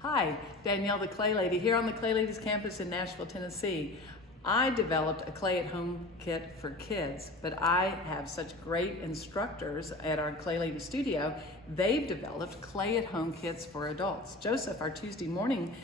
Hi, Danielle the Clay Lady here on the Clay Ladies campus in Nashville, Tennessee. I developed a clay at home kit for kids, but I have such great instructors at our Clay Lady studio. They've developed clay at home kits for adults. Joseph, our Tuesday morning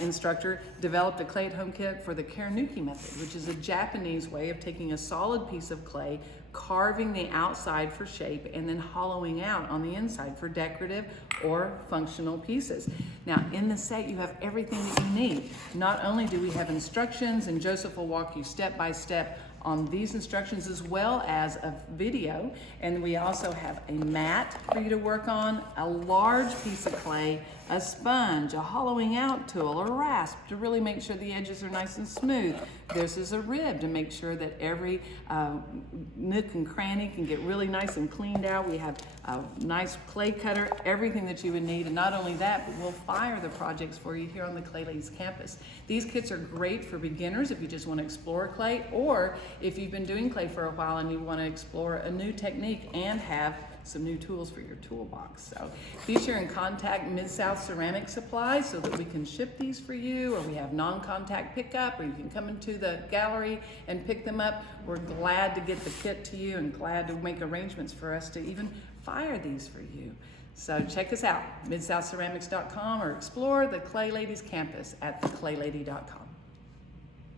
instructor, developed a clay at home kit for the Kurinuki method, which is a Japanese way of taking a solid piece of clay, carving the outside for shape, and then hollowing out on the inside for decorative or functional pieces. Now, in the set, you have everything that you need. Not only do we have instructions, and Joseph will walk you step by step on these instructions as well as a video, and we also have a mat for you to work on, a large piece of clay, a sponge, a hollowing out tool, a rasp to really make sure the edges are nice and smooth. This is a rib to make sure that every nook and cranny can get really nice and cleaned out. We have a nice clay cutter, everything that you would need, and not only that, but we'll fire the projects for you here on the Clay Ladies campus. These kits are great for beginners if you just want to explore clay, or if you've been doing clay for a while and you want to explore a new technique and have some new tools for your toolbox. So be sure and contact Mid-South Ceramic Supply so that we can ship these for you, or we have non-contact pickup, or you can come into the gallery and pick them up. We're glad to get the kit to you and glad to make arrangements for us to even fire these for you. So check us out, midsouthceramics.com, or explore the Clay Ladies campus at theclaylady.com.